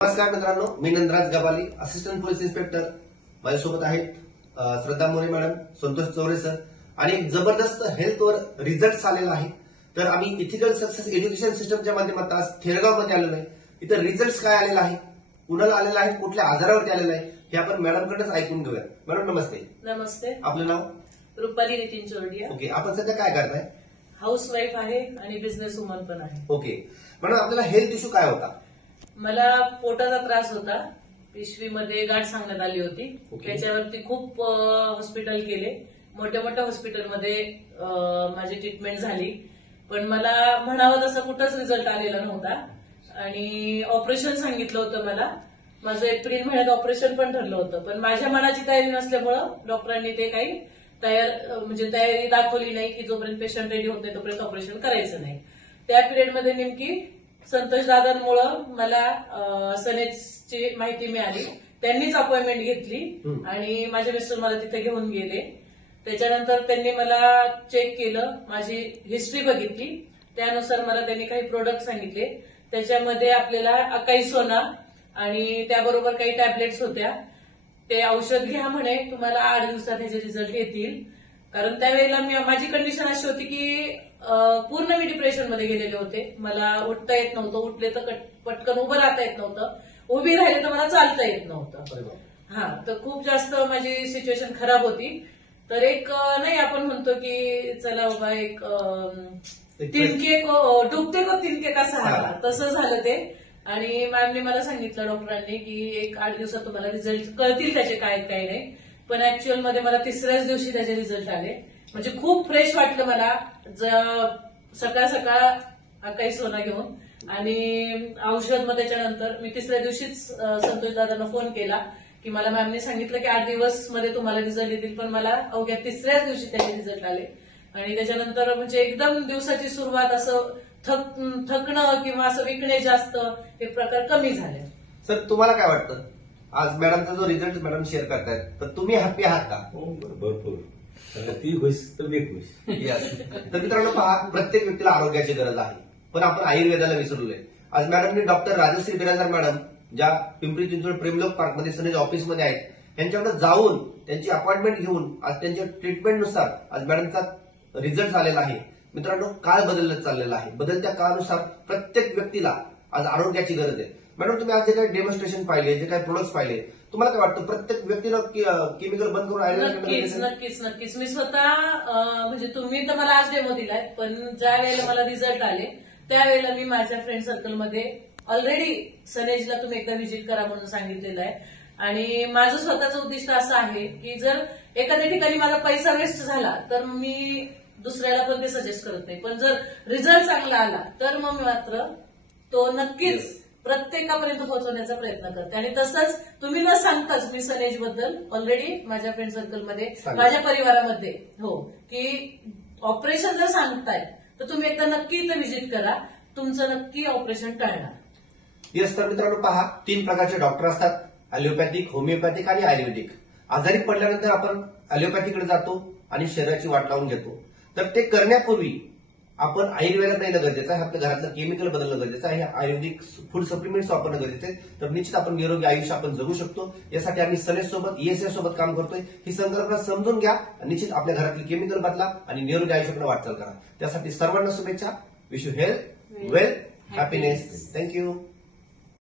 नमस्कार मित्रांनो, मी Nandraj गबाली, assistant police inspector. माझ्यासोबत आहेत श्रद्धा मोरे मॅडम, संतोष चौरे सर आणि एक जबरदस्त हेल्थवर रिझल्ट आलेला आहे. तर आम्ही इथिकल सक्सेस एज्युकेशन सिस्टमच्या माध्यमातून आज थेरगावमध्ये आलेलो आहे. इथं रिझल्ट काय आलेला आहे, कुणाला आलेला आहे, कुठल्या आजारावरती आलेला आहे हे आपण मॅडमकडेच ऐकून घेऊया. मॅडम नमस्ते. नमस्ते. आपलं नाव? रुपाली नितीन चोरडिया. ओके, आपण सध्या काय करताय? हाऊस वाईफ आहे आणि बिझनेस वुमन पण आहे. ओके मॅडम, आपल्याला हेल्थ इश्यू काय होता? मला पोटाचा त्रास होता, पिशवीमध्ये गाठ सांगण्यात आली होती. ओके. त्याच्यावरती खूप हॉस्पिटल केले, मोठ्या मोठ्या हॉस्पिटलमध्ये माझी ट्रीटमेंट झाली, पण मला म्हणावं तसं कुठंच रिझल्ट आलेला नव्हता. आणि ऑपरेशन सांगितलं होतं मला. माझं एप्रिल महिन्यात ऑपरेशन पण ठरलं होतं, पण माझ्या मनाची तयारी नसल्यामुळं डॉक्टरांनी ते काही तयारी दाखवली नाही की जोपर्यंत पेशंट रेडी होत नाही तोपर्यंत ऑपरेशन करायचं नाही. त्या पिरियडमध्ये नेमकी संतोष दादांमुळं मला सनेजची माहिती मिळाली. त्यांनीच अपॉइंटमेंट घेतली आणि माझे मिस्टर मला तिथे घेऊन गेले. त्याच्यानंतर त्यांनी मला चेक केलं, माझी हिस्ट्री बघितली, त्यानुसार मला त्यांनी काही प्रोडक्ट सांगितले. त्याच्यामध्ये आपल्याला अकाई सोना आणि त्याबरोबर काही टॅबलेट्स होत्या. ते औषध घ्या म्हणे, तुम्हाला 8 दिवसात त्याचे रिझल्ट येतील. कारण त्यावेळेला माझी कंडिशन अशी होती की पूर्ण मी डिप्रेशनमध्ये गेलेले होते. मला उठता येत नव्हतं, उठले तर पटकन उभं राहता येत नव्हतं, उभी राहिले तर मला चालता येत नव्हतं. तर खूप जास्त माझी सिच्युएशन खराब होती. तर एक नाही आपण म्हणतो की चला बाबा एक तिनके डुबते को तिनके का सहारा, तसं झालं ते. आणि मॅमने मला सांगितलं डॉक्टरांनी की एक 8 दिवसात तुम्हाला रिझल्ट कळतील त्याचे काय काय नाही. पण ऍक्च्युअल मध्ये मला 3ऱ्याच दिवशी त्याचे रिझल्ट आले. म्हणजे खूप फ्रेश वाटलं मला सकाळ सकाळ काही सोना घेऊन आणि औषध. मग त्याच्यानंतर मी 3ऱ्या दिवशीच संतोष दादांना फोन केला की मला मॅमने सांगितलं की 8 दिवस मध्ये तुम्हाला रिझल्ट येतील, पण मला अवघ्या 3ऱ्याच दिवशी त्याचे रिझल्ट आले. आणि त्याच्यानंतर म्हणजे एकदम दिवसाची सुरुवात असं थकणं किंवा असं विकणे जास्त हे प्रकार कमी झाले. सर तुम्हाला काय वाटतं, आज मॅडमचा जो रिझल्ट मॅडम शेअर करतायत तर तुम्ही हॅपी आहात का? भरपूर. ती खुश तर मी खुश. तर मित्रांनो पहा, प्रत्येक व्यक्तीला आरोग्याची गरज आहे, पण आपण आयुर्वेदाला विसरलोय. आज मॅडमने डॉक्टर राजश्री बिराजदार मॅडम, ज्या पिंपरी चिंचवड प्रेमलोक पार्कमध्ये सनेज ऑफिसमध्ये आहेत, त्यांच्याकडे जाऊन त्यांची अपॉइंटमेंट घेऊन आज त्यांच्या ट्रीटमेंटनुसार आज मॅडमचा रिझल्ट आलेला आहे. मित्रांनो, काळ बदलत चाललेला आहे. बदलत्या काळानुसार प्रत्येक व्यक्तीला आज आरोग्याची गरज आहे. मॅडम तुम्ही आज जे काही डेमॉन्स्ट्रेशन पाहिले, जे काही प्रोडक्ट्स पाहिले, तुम्हाला काय वाटतं प्रत्येक व्यक्तीला केमिकल बंद करून नक्कीच मी स्वतः म्हणजे तुम्ही तर मला आज डेमो दिलाय, पण ज्या वेळेला मला रिझल्ट आले त्यावेळेला मी माझ्या फ्रेंड सर्कलमध्ये ऑलरेडी सनेजला तुम्ही एकदा व्हिजिट करा म्हणून सांगितलेलं आहे. आणि माझं स्वतःचं उद्दिष्ट असं आहे की जर एखाद्या ठिकाणी माझा पैसा वेस्ट झाला तर मी दुसऱ्याला पण ते सजेस्ट करत नाही, पण जर रिझल्ट चांगला आला तर मग मात्र तो नक्कीच प्रत्येकापर्यंत पोहोचवण्याचा प्रयत्न करते. आणि तसंच तुम्ही न सांगताच मी सनेज बद्दल ऑलरेडी माझ्या फ्रेंड सर्कलमध्ये, माझ्या परिवारामध्ये की ऑपरेशन जर सांगताय तर तुम्ही एकदा नक्की इथं व्हिजिट करा, तुमचं नक्की ऑपरेशन टाळणार. येस. तर मित्रांनो पहा, 3 प्रकारचे डॉक्टर असतात, अॅलोपॅथिक, होमिओपॅथिक आणि आयुर्वेदिक. आजारी पडल्यानंतर आपण अॅलोपॅथीकडे जातो आणि शरीराची वाट लावून घेतो. तर ते करण्यापूर्वी आपण आयुर्वेदात येणं गरजेचं आहे, आपल्या घरातलं केमिकल बदलणं गरजेचं आहे, आयुर्वेदिक फूड सप्लिमेंट्स वापरणं गरजेचं आहे. तर निश्चित आपण निरोगी आयुष्य आपण जगू शकतो. यासाठी आम्ही सनेज सोबत, ESS सोबत काम करतोय. ही संकल्पना समजून घ्या, निश्चित आपल्या घरातली केमिकल बदला आणि निरोगी आयुष्याकडे वाटचाल करा. त्यासाठी सर्वांना शुभेच्छा. Wish you health, wealth, happiness. Thank you.